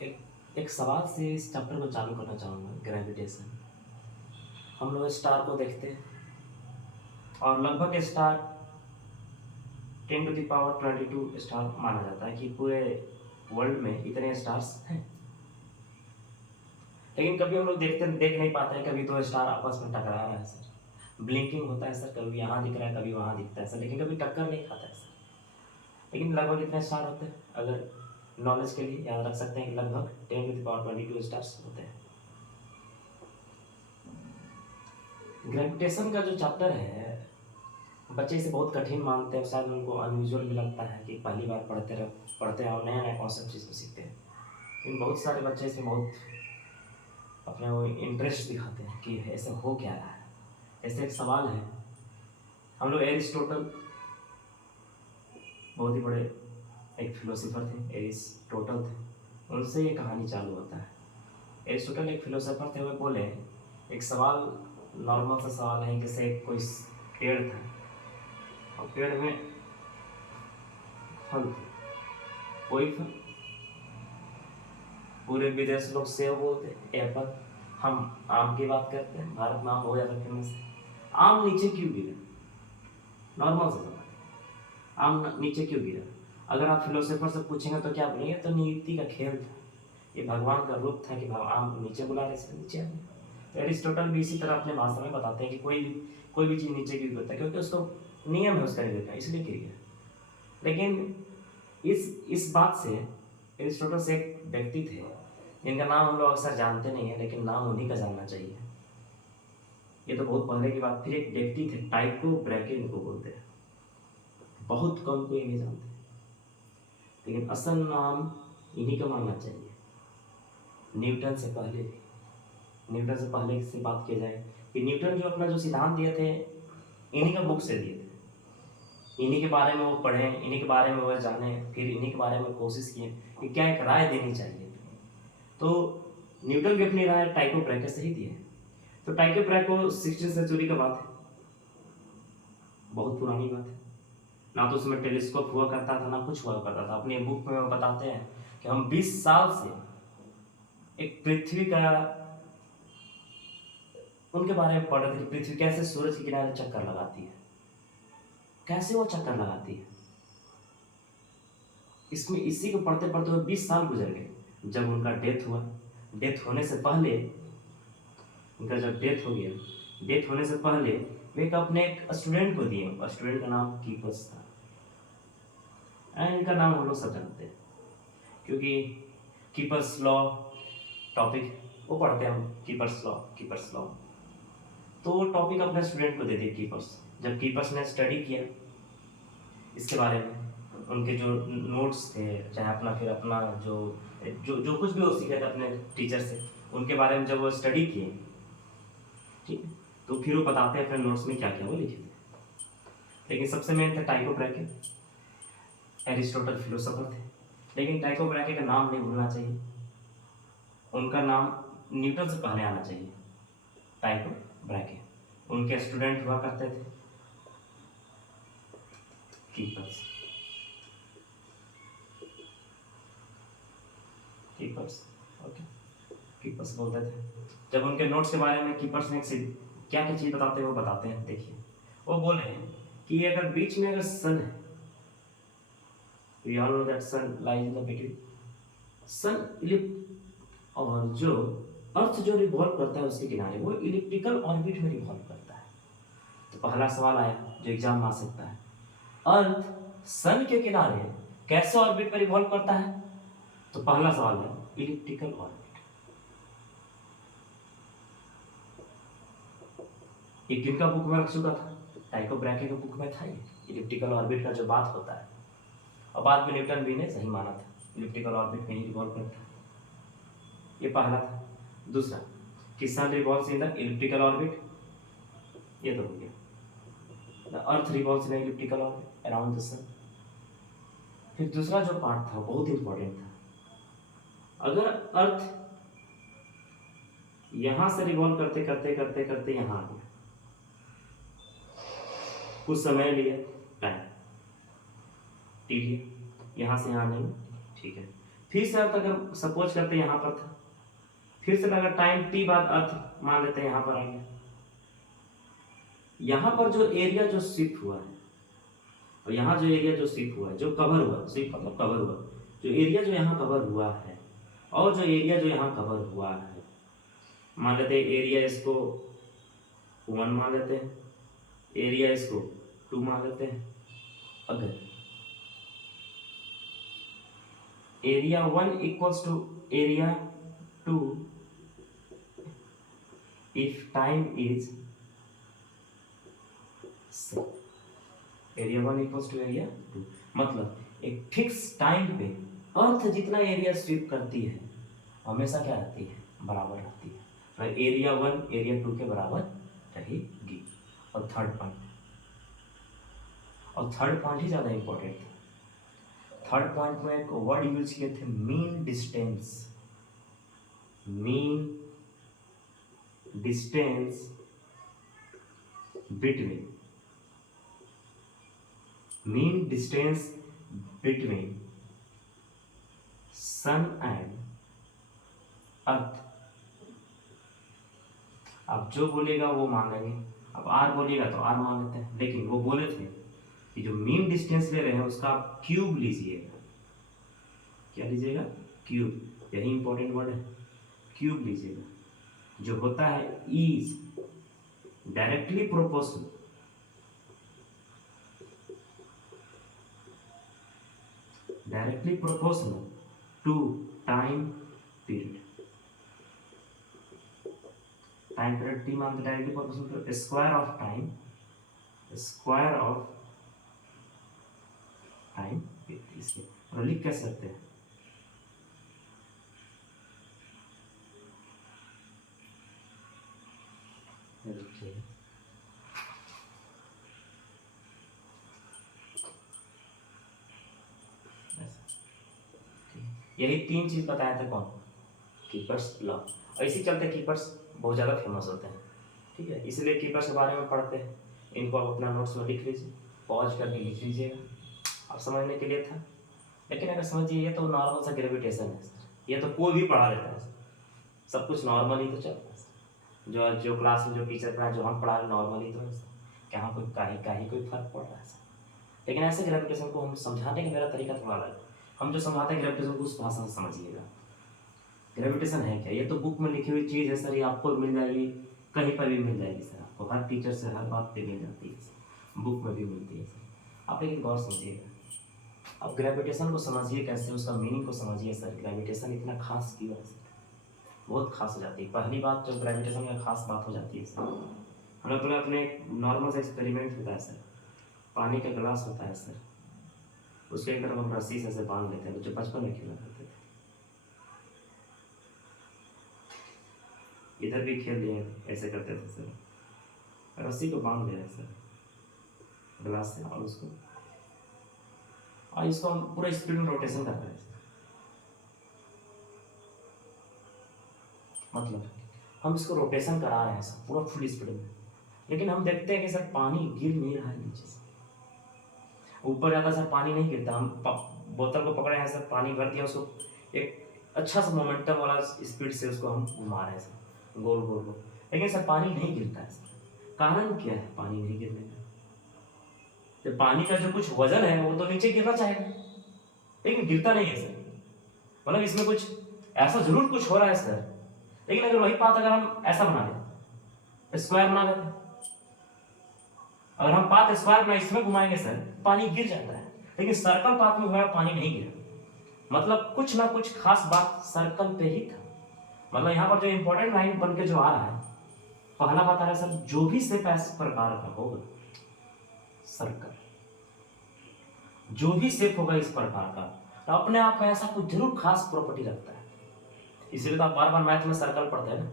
एक एक सवाल से इस चैप्टर को चालू करना चाहूँगा, ग्रेविटेशन। हम लोग स्टार को देखते हैं और लगभग स्टार 10⁻22 स्टार माना जाता है कि पूरे वर्ल्ड में इतने स्टार्स हैं। लेकिन कभी हम लोग देख नहीं पाते हैं, कभी दो स्टार आपस में टकरा रहा है सर, ब्लिंकिंग होता है सर, कभी यहाँ दिख रहा है कभी वहाँ दिखता है सर, लेकिन कभी टक्कर नहीं खाता है सर। लेकिन लगभग इतने स्टार होते हैं, अगर नॉलेज के लिए याद रख सकते हैं कि लगभग 10⁻22 स्टार्स होते हैं। ग्रेविटेशन का जो चैप्टर है, बच्चे इसे बहुत कठिन मानते हैं, शायद उनको अनयूजुअल भी लगता है कि पहली बार पढ़ते हैं और नया नया कॉन्सेप्ट चीज़ को सीखते हैं। लेकिन बहुत सारे बच्चे इसमें बहुत अपने वो इंटरेस्ट दिखाते हैं कि ऐसे हो क्या रहा है। ऐसे एक सवाल है, हम लोग एरिस्टोटल बहुत ही बड़े एक फिलोसोफर थे, एरिस्टोटल थे, उनसे ये कहानी चालू होता है। एरिस्टोटल एक फिलोसोफर थे, वे बोले एक सवाल, नॉर्मल सा सवाल है, जैसे कोई पेड़ था और पेड़ में फल थे, कोई फल, पूरे विदेश लोग सेब बोलते, एप्पल, हम आम की बात करते हैं, भारत में आम बहुत ज़्यादा फेमस है। आम नीचे क्यों गिरा? नॉर्मल सा सवाल, आम नीचे क्यों गिरा? अगर आप फिलोसोफर से पूछेंगे तो क्या बोलेंगे? तो नियति का खेल था, ये भगवान का रूप था कि आम को नीचे बुला रहे थे, नीचे आ गए। तो एरिस्टोटल भी इसी तरह अपने भाषा में बताते हैं कि कोई भी चीज़ नीचे गिर जाता है क्योंकि उसको नियम है उसका गिरने का, इसलिए गिर गया। लेकिन इस बात से एरिस्टोटल से एक व्यक्ति थे जिनका नाम हम लोग अक्सर जानते नहीं है, लेकिन नाम उन्हीं का जानना चाहिए। ये तो बहुत पहले की बात। फिर एक व्यक्ति थे, टाइको ब्रैके इनको बोलते हैं, बहुत कम कोई नहीं जानते, लेकिन असल नाम इन्हीं का मानना चाहिए। न्यूटन से पहले से बात की जाए कि न्यूटन जो अपना जो सिद्धांत दिए थे, इन्हीं का बुक से दिए थे, इन्हीं के बारे में वो पढ़े, इन्हीं के बारे में वो जाने, फिर इन्हीं के बारे में कोशिश किए कि क्या एक राय देनी चाहिए। तो न्यूटन भी अपनी राय टाइको ब्रैके से ही दिए। तो टाइको ब्रैके 16वीं सेंचुरी का बात है, बहुत पुरानी बात है। ना तो उसमें टेलीस्कोप हुआ करता था, ना कुछ हुआ करता था। अपनी बुक में वो बताते हैं कि हम 20 साल से एक पृथ्वी का, उनके बारे में पढ़ रहे थे कि पृथ्वी कैसे सूरज के किनारे चक्कर लगाती है, कैसे वो चक्कर लगाती है। इसमें इसी को पढ़ते पढ़ते हुए 20 साल गुजर गए। जब उनका डेथ हुआ, डेथ होने से पहले, उनका जब डेथ हो गया, डेथ होने से पहले वे अपने एक स्टूडेंट को दिए, स्टूडेंट का नाम कीपर्स था। इनका नाम हम लोग सब जानते हैं क्योंकि कीपर्स लॉ टॉपिक वो पढ़ते हैं हम, कीपर्स लॉ। तो वो टॉपिक अपने स्टूडेंट को दे दिए कीपर्स। जब कीपर्स ने स्टडी किया इसके बारे में, उनके जो नोट्स थे, चाहे अपना फिर अपना जो जो जो कुछ भी वो सीखे थे अपने टीचर से, उनके बारे में जब वो स्टडी किए, ठीक है, तो फिर वो बताते हैं अपने नोट्स में क्या क्या वो लिखे थे। लेकिन सबसे मेन था टाइको ब्रैके, एरिस्टोटल फिलोसोफर थे। लेकिन टाइको ब्रैके का नाम नहीं भूलना चाहिए, उनका नाम न्यूटन से पहले आना चाहिए। टाइको ब्रैके उनके स्टूडेंट हुआ करते थे कीपर्स। ओके, कीपर्स बोलते थे। जब उनके नोट्स के बारे में कीपर्स ने क्या क्या चीज़ बताते हैं वो बताते हैं, देखिए। वो बोले कि अगर बीच में अगर सन है, we all know that sun lies in the between, सन इलिप्ट, और जो अर्थ जो रिवॉल्व करता है उसके किनारे, वो इलिप्टिकल ऑर्बिट में रिवॉल्व करता है। तो पहला सवाल आया जो एग्जाम में आ सकता है, अर्थ सन के किनारे कैसे ऑर्बिट में रिवॉल्व करता है? तो पहला सवाल है इलिप्टिकल ऑर्बिट। ये किनका बुक में रख चुका था? टाइको ब्रैके के बुक में था ये इलिप्टिकल ऑर्बिट का जो बात होता है, और बाद में न्यूटन भी ने सही माना था, इलिप्टिकल ऑर्बिट में ही रिवॉल्व करता है। ये पहला था। दूसरा कि sun revolves in the elliptical orbit, ये तो हो गया। The earth revolves in elliptical orbit around the sun. फिर दूसरा जो पार्ट था बहुत इंपॉर्टेंट था, अगर अर्थ यहां से रिवॉल्व करते करते करते करते यहां आ गया, कुछ समय लिया, टाइम टी लिया, यहां से यहां नहीं, ठीक है, फिर से अर्थ अगर सपोज करते यहाँ पर था, फिर से अगर टाइम टी बाद अर्थ मान लेते हैं यहाँ पर आ गया। यहाँ पर जो एरिया जो शिफ्ट हुआ है और यहाँ जो एरिया जो शिफ्ट हुआ है, जो कवर हुआ, शिफ्ट मतलब कवर हुआ, जो एरिया जो यहाँ कवर हुआ है और जो एरिया जो यहाँ कवर हुआ है, मान लेते हैं एरिया इसको 1 मान लेते हैं, एरिया इसको 2 मान लेते हैं। अगर area 1 equals to area 2 if time is area 1 equals to area 2, मतलब एक फिक्स टाइम पे अर्थ जितना एरिया स्वीप करती है हमेशा क्या रहती है, बराबर रहती है। तो एरिया 1 एरिया 2 के बराबर रहेगी। और थर्ड पॉइंट ही ज़्यादा इंपॉर्टेंट था। थर्ड पॉइंट में एक वर्ड यूज किए थे, mean distance. Mean distance between, mean distance between sun and earth. अब जो बोलेगा वो मान लेंगे, अब आर बोलेगा तो आर मान लेते हैं, लेकिन वो बोले थे कि जो मीन डिस्टेंस ले रहे हैं उसका आप क्यूब लीजिएगा। क्या लीजिएगा? क्यूब। यही इंपॉर्टेंट वर्ड है, क्यूब लीजिएगा। जो होता है is directly proportional, directly proportional to time period. Time period T मान directly proportional to square of time, square of time period. इसके और लिख क्या सकते हैं, यही 3 चीज बताया था कौन, कीपर्स लॉ। और इसी चलते कीपर्स बहुत ज़्यादा फेमस होते हैं, ठीक है। इसलिए कीपर्स के बारे में पढ़ते हैं, इनको आप अपना नोट्स में लिख लीजिए, पॉज करके लिख लीजिएगा, आप समझने के लिए था। लेकिन अगर समझिए ये तो नॉर्मल सा ग्रेविटेशन है सर, ये तो कोई भी पढ़ा लेता है सर, सब कुछ नॉर्मल ही तो चलता है सर। जो क्लास में जो टीचर पढ़ा, जो हम पढ़ा रहे नॉर्मल ही तो है सर, क्या कोई कोई फर्क पड़ रहा है सर। लेकिन ऐसे ग्रेविटेशन को हम समझाने का मेरा तरीका थोड़ा अलग है। हम जो समझाते हैं ग्रेविटेशन को उस भाषा से समझिएगा। ग्रेविटेशन है क्या, ये तो बुक में लिखी हुई चीज़ है सर, ये आपको मिल जाएगी, कहीं पर भी मिल जाएगी सर, आपको हर टीचर से हर बात पे मिल जाती है सर, बुक में भी मिलती है सर। आप लेकिन गौर समझिएगा, अब ग्रेविटेशन को समझिए कैसे, उसका मीनिंग को समझिए सर। ग्रेविटेशन इतना खास क्यों है सर, बहुत खास हो जाती है। पहली बात जो ग्रेविटेशन का खास बात हो जाती है सर, हम लोग अपने नॉर्मल सा एक्सपेरिमेंट होता है सर, पानी का गिलास होता है सर, उसके एक तरफ हम रस्सी से बांध लेते हैं, जो बचपन में खेला करते थे, इधर भी खेल लिए ऐसे करते थे सर, रस्सी को बांध दे रहे हैं सर गिलास से, और उसको और इसको हम पूरा स्पीड में रोटेशन कर रहे हैं। मतलब हम इसको रोटेशन करा रहे हैं सर पूरा फुल स्पीड में, लेकिन हम देखते हैं कि सर पानी गिर नहीं रहा है नीचे से, ऊपर जाता सर पानी नहीं गिरता। हम बोतल को पकड़े हैं सर, पानी भर दिया, उसको एक अच्छा सा मोमेंटम वाला स्पीड से उसको हम घुमा रहे हैं सर, गोल गोल गोल, लेकिन सर पानी नहीं गिरता है सर। कारण क्या है पानी नहीं गिरने का? जब पानी का जो कुछ वजन है वो तो नीचे गिरना चाहेगा, लेकिन गिरता नहीं है सर। मतलब इसमें कुछ ऐसा जरूर कुछ हो रहा है सर, लेकिन अगर वही बात अगर हम ऐसा बना लें, स्क्वायर बना लेते हैं, अगर हम पाथ स्क्वायर में इसमें घुमाएंगे सर पानी गिर जाता है, लेकिन सर्कल पाथ में घुमाया पानी नहीं गिरा। मतलब कुछ ना कुछ खास बात सर्कल पे ही था। मतलब यहाँ पर जो इंपॉर्टेंट लाइन बन के जो आ रहा है, पहला बात आ रहा है सर, जो भी शेप इस प्रकार का होगा सर्कल, जो भी शेप होगा इस प्रकार का, तो अपने आप में ऐसा कुछ जरूर खास प्रॉपर्टी रखता है। इसलिए तो आप बार बार मैथ में सर्कल पढ़ते हैं ना,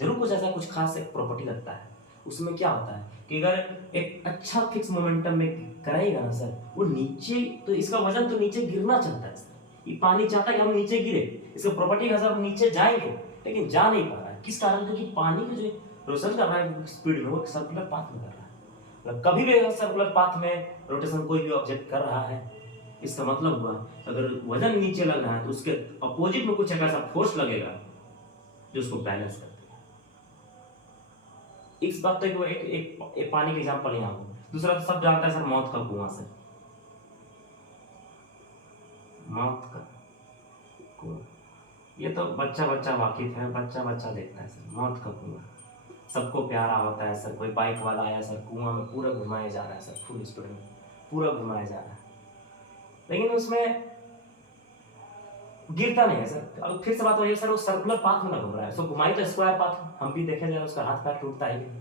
जरूर कुछ ऐसा कुछ खास एक प्रॉपर्टी रखता है। उसमें क्या होता है कि अगर एक अच्छा फिक्स मोमेंटम में कराएगा ना सर, वो नीचे, तो इसका वजन तो नीचे गिरना चाहता है सर, ये पानी चाहता है कि हम नीचे गिरे, इसका प्रॉपर्टी का सर नीचे जाएंगे, लेकिन जा नहीं पा रहा है। किस कारण? क्योंकि पानी का जो रोटेशन कर रहा है स्पीड में, वो सर्कुलर पाथ में कर रहा है। मतलब कभी भी अगर सर्कुलर पाथ में रोटेशन कोई भी ऑब्जेक्ट कर रहा है इसका मतलब हुआ अगर वजन नीचे लग रहा है तो उसके अपोजिट में कुछ एक ऐसा फोर्स लगेगा जो उसको बैलेंस कर देगा। इस बात तक एक पानी का एग्जाम्पल यहाँ हो। दूसरा तो सब जानता है सर, मौत का कुआं से, मौत का कुआं, ये तो बच्चा बच्चा वाकिफ है, बच्चा बच्चा देखता है सर। मौत का कुआं सबको प्यारा होता है सर। कोई बाइक वाला आया सर, कुआं में पूरा घुमाया जा रहा है सर, फुल स्पीड में पूरा घुमाया जा रहा है, लेकिन उसमें गिरता नहीं है सर। अब फिर से बात वही है सर, वो सर्कुलर पाथ में ना घूम रहा है, उसको घुमाई तो स्क्वायर पाथ। हम भी देखे जाए उसका हाथ पैर टूटता ही नहीं,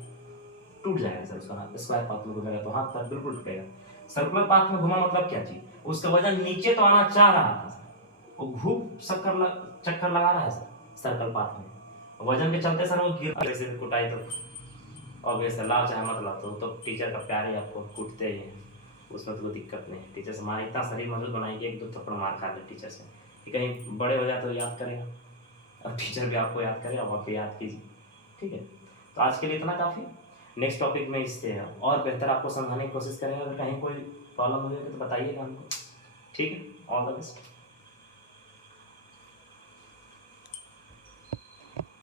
टूट जाएगा सर उसका हाथ। स्क्वायर पाथ में घूमेगा तो हाथ पैर बिल्कुल टूटेगा। सर्कुलर पाथ में घुमा मतलब क्या चीज, उसका वजन नीचे तो आना चाह रहा था सर, वो घूम चक्कर लगा रहा है सर सर्कल पाथ में, वजन के चलते सर वो गिर जैसे कुटाई तो ऑब्वियस है, लाओ चाहे मत लाओ तो टीचर का प्यार ही आपको कूटते ही है, उसमें तो कोई दिक्कत नहीं। टीचर से हमारा इतना शरीर मजबूत बनाएंगे, एक दो थप्पड़ मार खा ले टीचर से कि कहीं बड़े हो जाए तो याद करेगा, और टीचर भी आपको याद करे और आप भी याद कीजिए। ठीक है, तो आज के लिए इतना काफ़ी। नेक्स्ट टॉपिक में इससे और बेहतर आपको समझाने की कोशिश करेंगे। अगर कहीं कोई प्रॉब्लम हो जाएगी तो बताइएगा हमको। ठीक है, ऑल द बेस्ट।